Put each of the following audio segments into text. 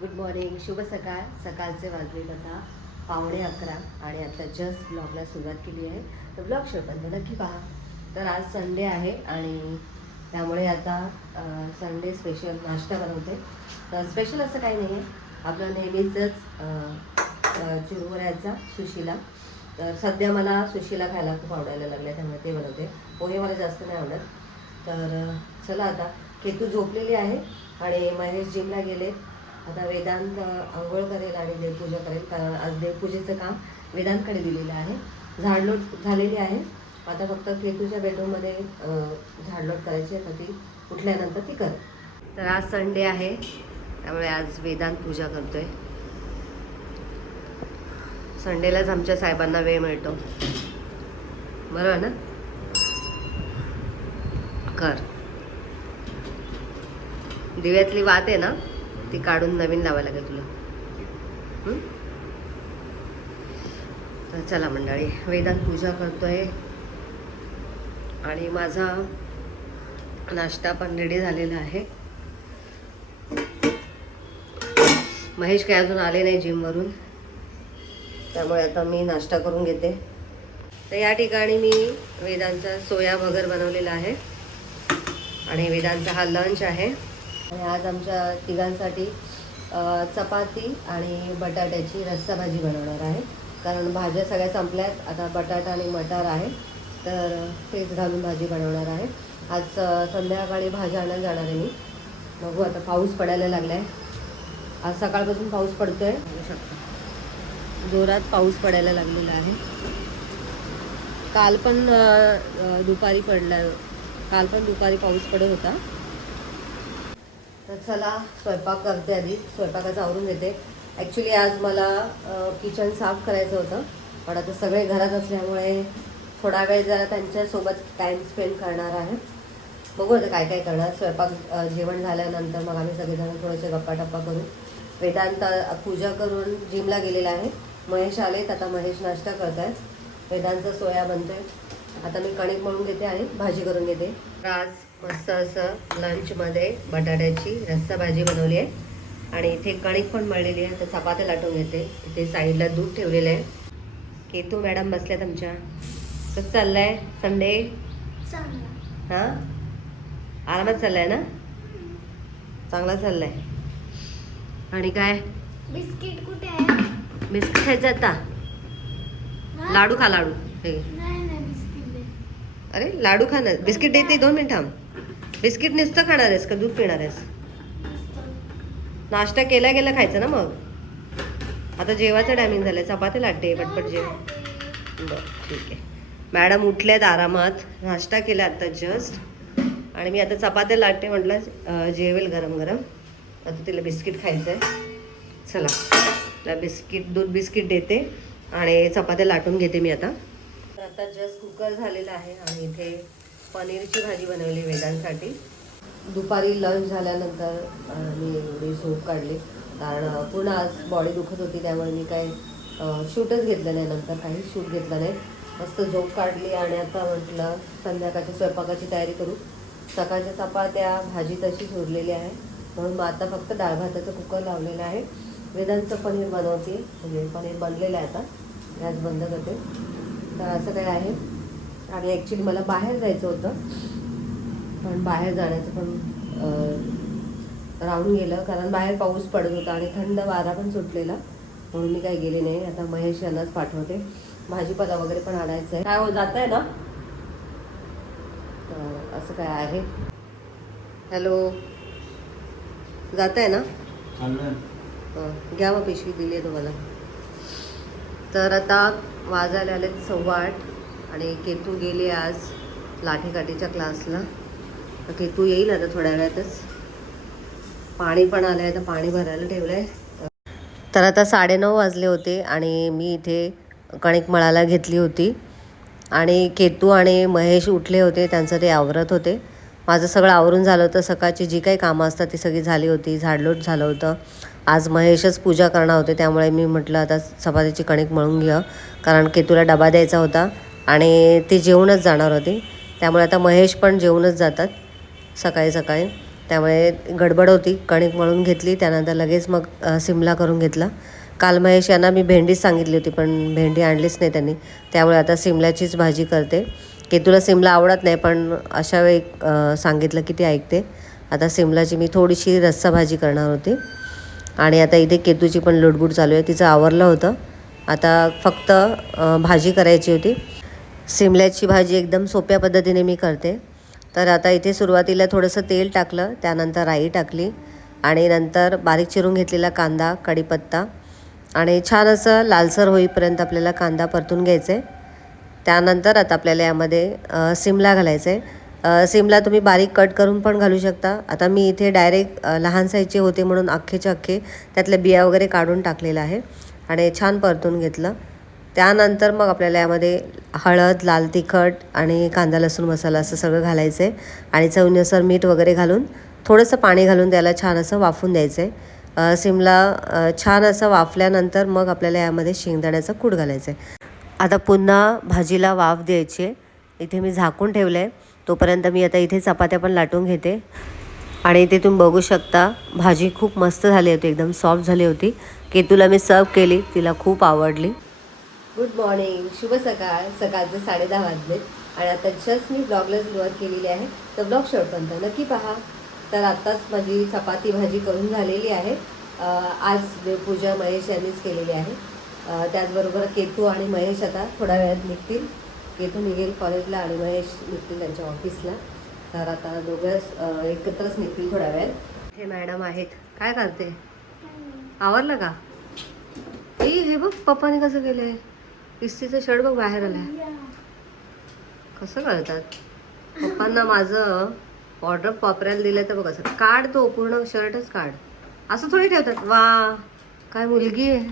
Good morning, शुभ सकाळ. सकाळचे वाजलेत आता 11:15 आणि आता जस्ट ब्लॉगला सुरुवात केली आहे. तर ब्लॉग शेवटपर्यंत नक्की पहा. तर आज संडे आहे आणि त्यामुळे आता संडे स्पेशल नाश्ता बनवते. तर स्पेशल असं काही नाही आहे, आपलं नेहमीचंच चिरमुऱ्याचा सुशिला. तर सध्या मला सुशिला खायला खूप आवडायला लागल्या, त्यामुळे ते बनवते. पोहे मला जास्त नाही आवडत. तर चला आता केतू झोपलेली आहे आणि महेश जिमला गेले. आता वेदांत आंघोळ करेल आणि देवपूजा करेल, कारण आज देवपूजेचं काम वेदांतकडे दिलेलं आहे. झाडलोट झालेली आहे, आता फक्त केतूच्या बेडरूममध्ये झाडलोट करायची आहे. तर ती उठल्यानंतर ती कर. तर आज संडे आहे, त्यामुळे आज वेदांत पूजा करतोय. संडेलाच आमच्या साहेबांना वेळ मिळतो, बरोबर ना? कर. दिव्यातली वात आहे ना, ती काढून नवीन लावायला लागेल तुला. तर चला मंडळी, वेदांत पूजा करतोय आणि माझा नाश्ता पण रेडी झालेला आहे. महेश काय अजून आले नाही जिमवरून, त्यामुळे आता मी नाश्ता करून घेते. तर या ठिकाणी मी वेदांचा सोया भगर बनवलेला आहे आणि वेदांचा हा लंच आहे. आणि आज आमच्या तिघांसाठी चपाती आणि बटाट्याची रस्सा भाजी बनवणार आहे, कारण भाज्या सगळ्या संपल्यात. आता बटाटा आणि मटार आहे, तर तेच घालून भाजी बनवणार आहे. आज संध्याकाळी भाज्या आणायला जाणार आहे मी. बघू, आता पाऊस पडायला लागला आहे. आज सकाळपासून पाऊस पडतोय, बघू शकता, जोरात पाऊस पडायला लागलेला आहे. काल पण दुपारी पडला, काल पण दुपारी पाऊस पडत होता. तर चला स्वयंपाक करते. आधी स्वयंपाकाचं आवरून घेते. ॲक्च्युली आज मला किचन साफ करायचं होतं, पण आता सगळे घरात असल्यामुळे थोडा वेळ जरा त्यांच्यासोबत टाईम स्पेंड करणार आहे. बघू आता काय काय करणार. स्वयंपाक जेवण झाल्यानंतर मग आम्ही सगळेजण थोडेसे गप्पा करू. वेदांत पूजा करून जिमला गेलेला आहे. महेश आलेत, आता महेश नाश्ता करत आहेत. वेदांचा सोया बनतोय. आता मी कणिक मळून घेते आणि भाजी करून घेते. आज मस्त असं लंचमध्ये बटाट्याची रस्सा भाजी बनवली आहे आणि इथे कणिक पण मळलेली आहे. तर चपात्या लाटून घेते. इथे साईडला दूध ठेवलेलं आहे. केतू मॅडम बसल्यात आमच्या. कसं चाललंय संडे? हां, आरामात चाललाय ना? चांगला चाललाय. आणि काय बिस्किट कुठे आहे? बिस्किट खायचं आता? लाडू खा, लाडू. हे अरे लाडू खा ना. बिस्किट देते, 2 मिनिट थांब. बिस्किट नुसतं खाणार आहेस का दूध पिणार आहेस? नाश्ता केला गेला खायचं ना. मग आता जेवायचं टायमिंग झालं, चपाती लाटते पटपट जेव. बरं ठीक आहे. मॅडम उठल्यात आरामात, नाश्ता केला आता जस्ट, आणि मी आता चपात्या लाटते. म्हटलं जेवेल गरम गरम. आता तिला बिस्किट खायचं आहे. चला तिला बिस्किट, दूध बिस्किट देते आणि चपात्या लाटून घेते मी आता. आता जस्ट कुकर झालेला आहे आणि इथे पनीरची भाजी बनवली वेदांसाठी. दुपारी लंच झाल्यानंतर मी एवढी झोप काढली, कारण पूर्ण आज बॉडी दुखत होती, त्यामुळे मी काय शूटच घेतलं नाही. नंतर काहीच शूट घेतलं नाही. मस्त झोप काढली आणि आता म्हटलं संध्याकाळच्या स्वयंपाकाची तयारी करू. सकाळच्या चपात्या, भाजी तशीच उरलेली आहे, म्हणून मग आता फक्त डाळ भाताचं कुकर लावलेलं आहे. वेदांचं पनीर बनवते, म्हणजे पनीर बनलेलं आहे. आता गॅस बंद करते. तर असं काय आहे. आणि ॲक्च्युली मला बाहेर जायचं होतं, पण बाहेर जाण्याचं पण राहून गेलं, कारण बाहेर पाऊस पडत होता आणि थंड वारा पण सुटलेला, म्हणून मी काही गेले नाही. आता महेश यांनाच पाठवते. भाजीपाला वगैरे पण आणायचं आहे. काय हो, जात आहे ना? तर असं काय आहे. हॅलो, जात आहे ना? घ्या, मग पिशवी दिली आहे तुम्हाला. तर आता वाजायला आले 8:15 आणि केतू गेले आज लाठीकाठीच्या क्लासला. तर केतू येईल आता थोड्या वेळातच. पाणी पण आलं आहे, तर पाणी भरायला ठेवलं आहे. तर आता 9:30 वाजले होते आणि मी इथे कणिक मळायला घेतली होती आणि केतू आणि महेश उठले होते, त्यांचं ते आवरत होते. माझं सगळं आवरून झालं होतं. सकाळची जी काही कामं असतात ती सगळी झाली होती. झाडलोट झालं होतं. आज महेशच पूजा करणार होते, त्यामुळे मी म्हटलं आता चपातीची कणिक मळून घ्या, कारण केतूला डबा द्यायचा होता आणि ती जेवूनच जाणार होती. त्यामुळे आता महेश पण जेवूनच जातात सकाळी सकाळी. त्यामुळे गडबड होती. कणिक मळून घेतली, त्यानंतर लगेच मग सिमला करून घेतला. काल महेश यांना मी भेंडीच सांगितली होती, पण भेंडी आणलीच नाही त्यांनी. त्यामुळे आता सिमल्याचीच भाजी करते. की तुला सिमला आवडत नाही, पण अशा वेळी सांगितलं की ती ऐकते. आता सिमलाची मी थोडीशी रस्सा भाजी करणार होती. आणि आता इथे केतूची पण लुडबुड चालू आहे. तिचं आवरलं होतं, आता फक्त भाजी करायची होती. सिमल्याची भाजी एकदम सोप्या पद्धतीने मी करते. तर आता इथे सुरुवातीला थोडंसं तेल टाकलं, त्यानंतर राई टाकली आणि नंतर बारीक चिरून घेतलेला कांदा, कढीपत्ता आणि छान असं लालसर होईपर्यंत आपल्याला कांदा परतून घ्यायचा आहे. त्यानंतर आता आपल्याला यामध्ये सिमला घालायचं आहे. सिमला तुम्ही बारीक कट करून पण घालू शकता. आता मी इथे डायरेक्ट लहान साईजचे होते म्हणून अख्खेच्या अख्खे त्यातल्या बिया वगैरे काढून टाकलेलं आहे आणि छान परतून घेतलं. त्यानंतर मग आपल्याला यामध्ये हळद, लाल तिखट आणि कांदा लसूण मसाला असं सगळं घालायचं आहे आणि चवीनुसार मीठ वगैरे घालून थोडंसं पाणी घालून त्याला छान असं वाफून द्यायचं आहे. सिमला छान असं वाफल्यानंतर मग आपल्याला यामध्ये शेंगदाण्याचं कूट घालायचं आहे. आता पुन्हा भाजीला वाफ द्यायची आहे. इथे मी झाकून ठेवलं आहे. तोपर्यंत मी आता इथे चपात्या पण लाटून घेते. आणि इथे तुम्ही बघू शकता भाजी खूप मस्त झाली होती, एकदम सॉफ्ट झाली होती. केतूला मी सर्व केली, तिला खूप आवडली. गुड मॉर्निंग, शुभ सकाळ. सकाळचे 10:30 वाजले आणि आता जस्ट मी ब्लॉगला सुरुवात केलेली आहे. तर ब्लॉग शेवटपर्यंत नक्की पहा. तर आत्ताच माझी चपाती भाजी करून झालेली आहे. आज पूजा महेश यांनीच केलेली आहे. त्याचबरोबर केतू आणि महेश आता थोड्या वेळात निघतील. केतू निघेल कॉलेजला आणि महेश निघतील त्यांच्या ऑफिसला. तर आता दोघं एकत्रच निघतील थोड्या वेळात. हे मॅडम आहेत. काय करते? आवरलं का? हे बघ पप्पाने कसं केलं आहे. इस्त्रीचं शर्ट बघ बाहेर आलाय. कसं करतात पप्पांना. माझं ऑर्डर वापरायला दिलं तर बघ असं काढ, तो पूर्ण शर्टच काढ. असं थोडी ठेवतात. वा, काय मुलगी आहे.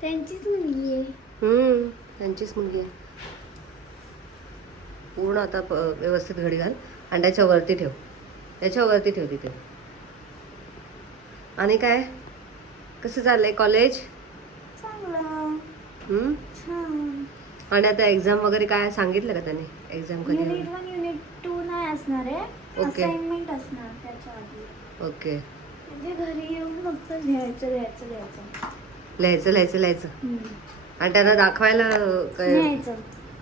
त्यांचीच मुलगी आहे. त्यांचीच मुलगी आहे. पूर्ण आता व्यवस्थित घडी घाल आणि त्याच्यावरती ठेव. त्याच्यावरती ठेव तिथे. आणि काय कसं चाललंय कॉलेज? आणि आता एक्झाम वगैरे काय सांगितलं का त्याने? एक्झाम कधी? युनिट 1 युनिट 2 नाही असणार आहे. ओके. असाइनमेंट असणार त्याच्या आधी. ओके. म्हणजे घरी येऊन फक्त लिहायचं. लिहायचं आणि त्यांना दाखवायला काय?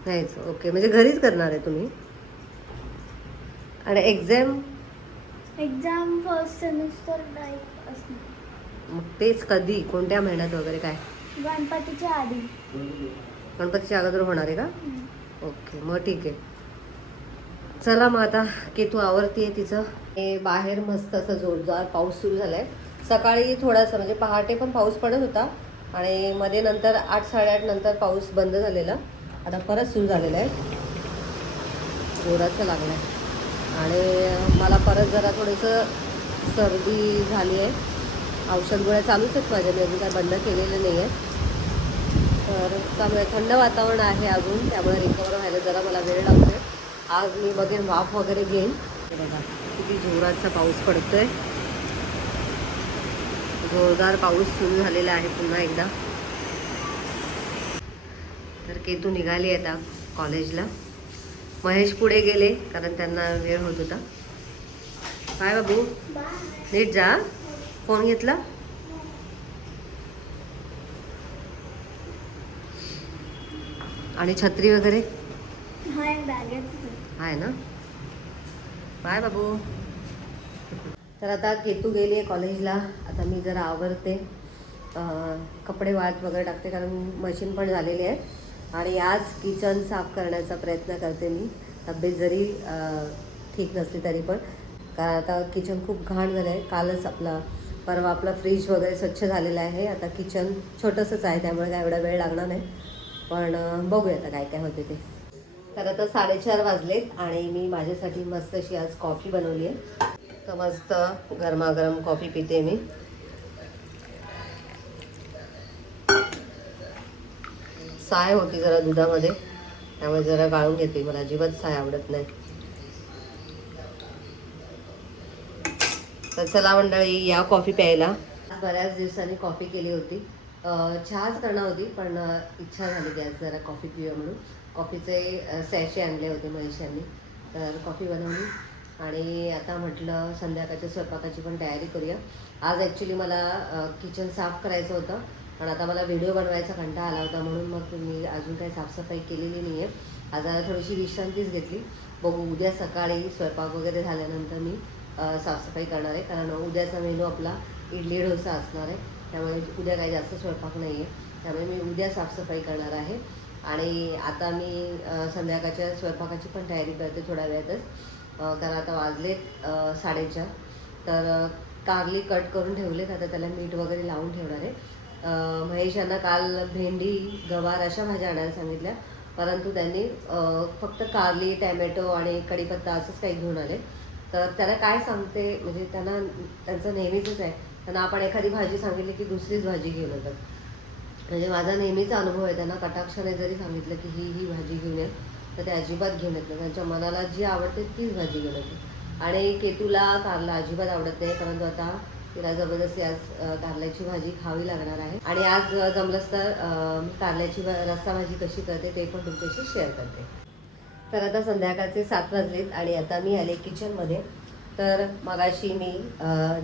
न्यायचं. ओके, म्हणजे घरीच करणार आहे तुम्ही? आणि एक्झाम फर्स्ट सेमिस्टर टाईप असणार. मग तेच कधी, कोणत्या महिन्यात वगैरे काय? गणपतीच्या आधी. गणपतीच्या अगोदर होणार आहे का? ओके, मग ठीक आहे. चला मग आता केतू आवरतीये तिचं. हे बाहेर मस्त असं जोरदार पाऊस सुरू झालाय. सकाळी थोडासा म्हणजे पहाटे पण पाऊस पडत होता आणि मध्ये नंतर 8-8:30 नंतर पाऊस बंद झालेला. आता परत सुरू झालेला आहे, जोराचं लागलं आहे. आणि मला परत जरा थोडंसं सर्दी झाली आहे. औषध गोळ्या चालूच आहेत माझ्या, मी अजून काय बंद केलेलं नाही आहे. तर चालू आहे. थंड वातावरण आहे अजून, त्यामुळे रिकवर व्हायला जरा मला वेळ लागतो आहे. आज मी बघेन वाफ वगैरे घेईन. बघा किती जोराचा पाऊस पडतोय. जोरदार पाऊस सुरू झालेला आहे पुन्हा एकदा. तर केतू निघाली आता कॉलेजला. महेश पुढे गेले कारण त्यांना वेळ होत होता. काय बाबू, नीट जा. फोन घेतला? आणि छत्री वगैरे आहे ना? बाय बाबू. तर आता केतू गेली आहे कॉलेजला. आता मी जरा आवरते, कपडे वाळत वगैरे टाकते कारण मशीन पण झालेली आहे. आणि आज किचन साफ करण्याचा प्रयत्न करते मी, तब्येत जरी ठीक नसली तरी पण. कारण आता किचन खूप घाण झालं आहे. कालच परवा आपला फ्रीज वगैरे स्वच्छ झालेला आहे. आता किचन छोटंसंच आहे त्यामुळे काय एवढा वेळ लागणार नाही, पण बघूया आता काय काय होते ते. तर आता 4:30 वाजलेत आणि मी माझ्यासाठी मस्त अशी आज कॉफी बनवली आहे. तर मस्त गरमागरम कॉफी पिते मी. साय होती जरा दुधामध्ये, त्यामुळे जरा गाळून घेते. मला अजिबात साय आवडत नाही. तर चला मंडळी, या कॉफी प्यायला. बऱ्याच दिवसांनी कॉफी केली होती. चहाच करणार होती पण इच्छा झाली की आज जरा कॉफी पिऊया म्हणून. कॉफीचे सॅशे आणले होते महेश यांनी, तर कॉफी बनवली आणि आता म्हटलं संध्याकाळच्या स्वयंपाकाची पण तयारी करूया. आज ॲक्च्युली मला किचन साफ करायचं होतं, पण आता मला व्हिडिओ बनवायचा कंटाळा आला होता, म्हणून मग मी अजून काही साफसफाई केलेली नाही आहे. आज थोडीशी विश्रांतीच घेतली. बघू उद्या सकाळी स्वयंपाक वगैरे झाल्यानंतर मी साफसफाई करणार आहे, कारण उद्याचा मेनू आपला इडली डोसा असणार आहे. त्यामुळे उद्या काही जास्त स्वयंपाक नाही आहे, त्यामुळे मी उद्या साफसफाई करणार आहे. आणि आता मी संध्याकाळच्या स्वयंपाकाची पण तयारी करते थोड्या वेळातच, कारण आता वाजले 4:30. तर कारली कट करून ठेवलेत, आता त्याला मीठ वगैरे लावून ठेवणार आहे. महेश यांना काल भेंडी गवार अशा भाज्या आणायला सांगितल्या, परंतु त्यांनी फक्त कारली टॅमॅटो आणि कढीपत्ता असंच काही घेऊन आले. तर त्याला काय सांगते, म्हणजे त्यांचं नेहमीचंच आहे, त्यांना आपण एखादी भाजी सांगितली की दुसरीच भाजी घेऊन येतात. म्हणजे माझा नेहमीचा अनुभव आहे, त्यांना कटाक्षाने जरी सांगितलं की ही भाजी घेऊन ये तर ते अजिबात घेऊन येत नाही. त्यांच्या मनाला जी आवडते तीच भाजी घेऊन येते. आणि केतूला कारला अजिबात आवडत नाही, परंतु आता तिला जबरदस्ती आज कारल्याची भाजी खावी लागणार आहे. आणि आज जमलंच तर कारल्याची रस्सा भाजी कशी करते ते पण तुमच्याशी शेअर करते. तर आता संध्याकाळचे 7 वाजलेत आणि आता मी आले किचनमध्ये. तर मगाशी मी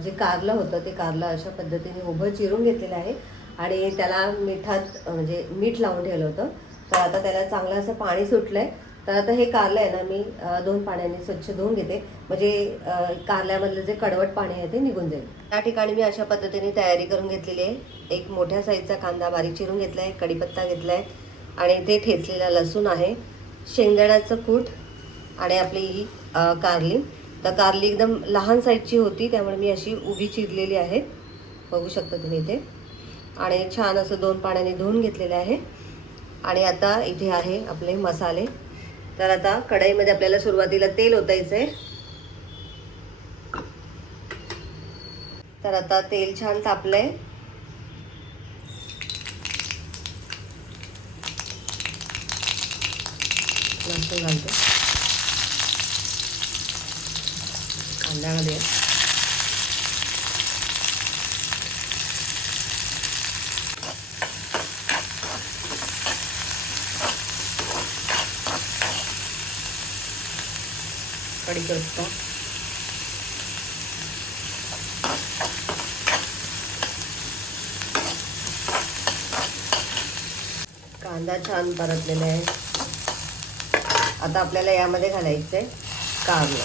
जे कारलं होतं ते कारलं अशा पद्धतीने उभं चिरून घेतलेलं आहे आणि त्याला मिठात म्हणजे मीठ लावून ठेवलं होतं. तर आता त्याला चांगलं असं पाणी सुटलं आहे. तर आता हे कारलं आहे ना, मी 2 पाण्याने स्वच्छ धुवून घेते, म्हणजे कारल्यामधलं जे कडवट पाणी आहे ते निघून जाईल. त्या ठिकाणी मी अशा पद्धतीने तयारी करून घेतलेली आहे. एक मोठ्या साईजचा कांदा बारीक चिरून घेतला आहे, कढीपत्ता घेतला आहे आणि ते ठेचलेला लसूण आहे, शेंगदाण्याचं कूट आणि आपली ही कारली. तर कारली एकदम लहान साईजची होती, त्यामुळे मी अशी उभी चिरलेली आहे, बघू शकता तुम्ही इथे. आणि छान असं 2 पाण्याने धुवून घेतलेले आहे. आणि आता इथे आहे आपले मसाले. तर आता कढईमध्ये आपल्याला सुरुवातीला तेल ओतायचं आहे. तर आता तेल छान तापलंय. लसूण घालते, कांदा घालूया, कढीपत्ता, कांदा छान परतलेला आहे. आता आपल्याला यामध्ये घालायचं आहे कारलं.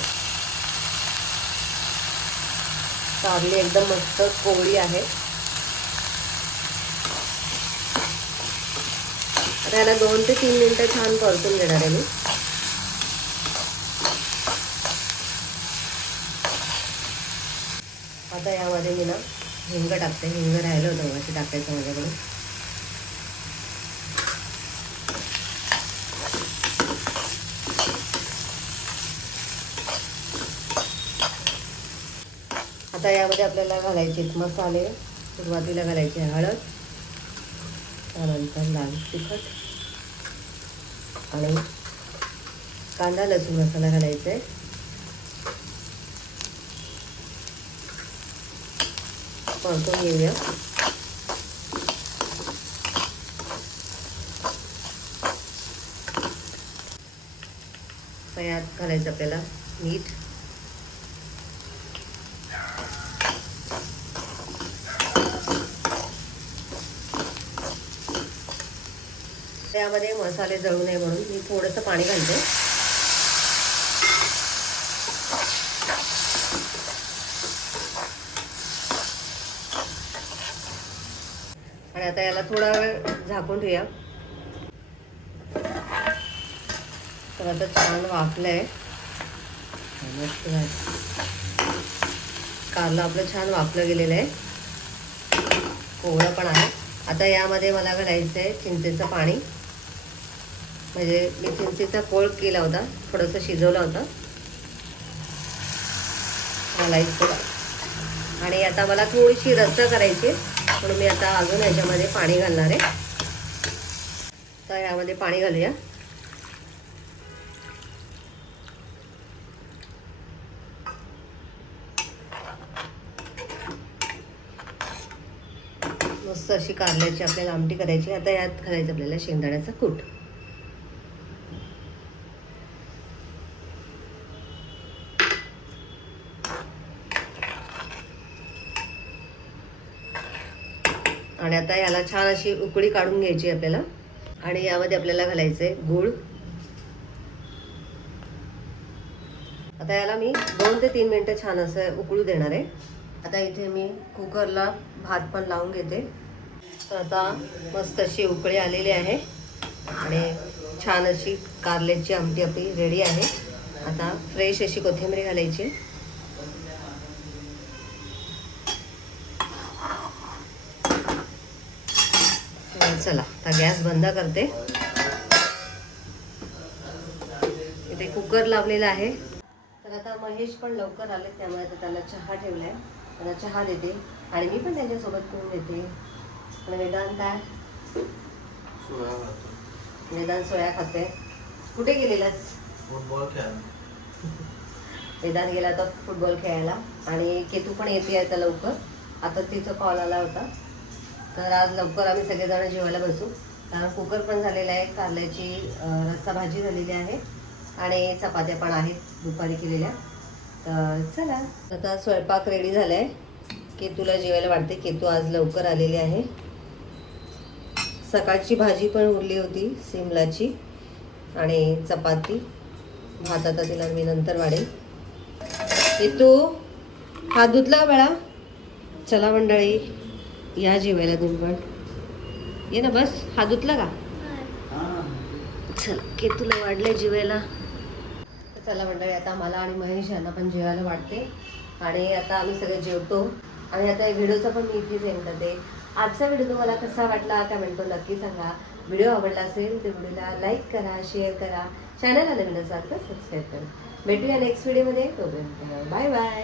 कारली एकदम मस्त कोवळी आहे. आता याला 2 ते 3 मिनिटं छान परतून घेणार आहे मी. आता यामध्ये मी ना हिंग टाकते. हिंग राहिलं होतं मगाशी टाकायचं माझ्याकडून. आता यामध्ये आपल्याला घालायचे मसाले. सुरुवातीला घालायचे हळद, त्यानंतर लाल तिखट आणि कांदा लसूण मसाला घालायचा आहे. परतून घेऊया. यात घालायचं आपल्याला मीठ, त्यामध्ये मसाले जळू नये म्हणून मी थोडंसं पाणी घालते. आणि आता याला थोडा वेळ झाकून ठेवूया. तर आता छान वाफलंय, मस्त कारलं आपलं छान वाफलं गेलेलं आहे, कोवळं पण आहे. आता यामध्ये मला घालायचं आहे चिंचेचं पाणी. म्हणजे मी चिंचेचा कोळ केला होता, थोडंसं शिजवला होता, घालायचं. आणि आता मला थोडीशी रस्सा करायची, म्हणून मी आता अजून याच्यामध्ये पाणी घालणार आहे. तर यामध्ये पाणी घालूया. मस्त अशी कारल्याची आपल्याला आमटी करायची. आता यात घालायचं आपल्याला शेंगदाण्याचं कूट. आणि आता याला छान अशी उकळी काढून घ्यायची आपल्याला. आणि यामध्ये आपल्याला घालायचंय गूळ. आता याला मी 2 ते 3 मिनिटं छान असं उकळू देणार आहे. आता इथे मी कुकरला भात पण लावून घेते. तर आता मस्त अशी उकळी आलेली आहे आणि छान अशी कारल्याची आमटी आपली रेडी आहे. आता फ्रेश अशी कोथिंबीर घालायची. चला आता गॅस बंद करते. इथे कुकर लावलेला आहे. तर आता महेश पण लवकर आले त्यामुळे आता त्याला चहा ठेवलाय. त्याला चहा देते आणि मी पण त्यांच्यासोबत पिऊन देते. आणि वेदांत काय वेदांत सोया खाते. कुठे गेलेलास? फुटबॉल खेळायला. वेदांत गेला होता फुटबॉल खेळायला आणि केतू पण येते आता लवकर. आता तिचा कॉल आला होता. तर आज लवकर आम्ही सगळेजण जेवायला बसू. कारण कुकर पण झालेला आहे, कारल्याची रस्सा भाजी झालेली आहे आणि चपात्या पण आहेत दुपारी केलेल्या. तर चला आता स्वयंपाक रेडी झाला आहे. केतूला जेवायला वाटते. केतू आज लवकर आलेली आहे. सकाळची भाजी पण उरली होती सिमलाची आणि चपाती. भात आता तिला मी नंतर वाढेल. केतू हात धुतला बेळा. चला मंडळी या जेवायला तुम्ही पण. ये ना बस. हात धुतला का? चल केतूला वाढले जेवायला. चला मंडळी आता मला आणि महेश यांना पण जेवायला वाटते आणि आता आम्ही सगळे जेवतो. आणि आता व्हिडिओचा पण मी इथेच एंड करते. आजचा व्हिडिओ तुम्हाला कसा वाटला कमेंट करून नक्की सांगा. व्हिडिओ आवडला असेल तर व्हिडिओला लाईक करा, शेअर करा, चॅनलला नवीन असाल तर सबस्क्राईब करा. भेटूया नेक्स्ट व्हिडिओमध्ये. तोपर्यंत बाय बाय.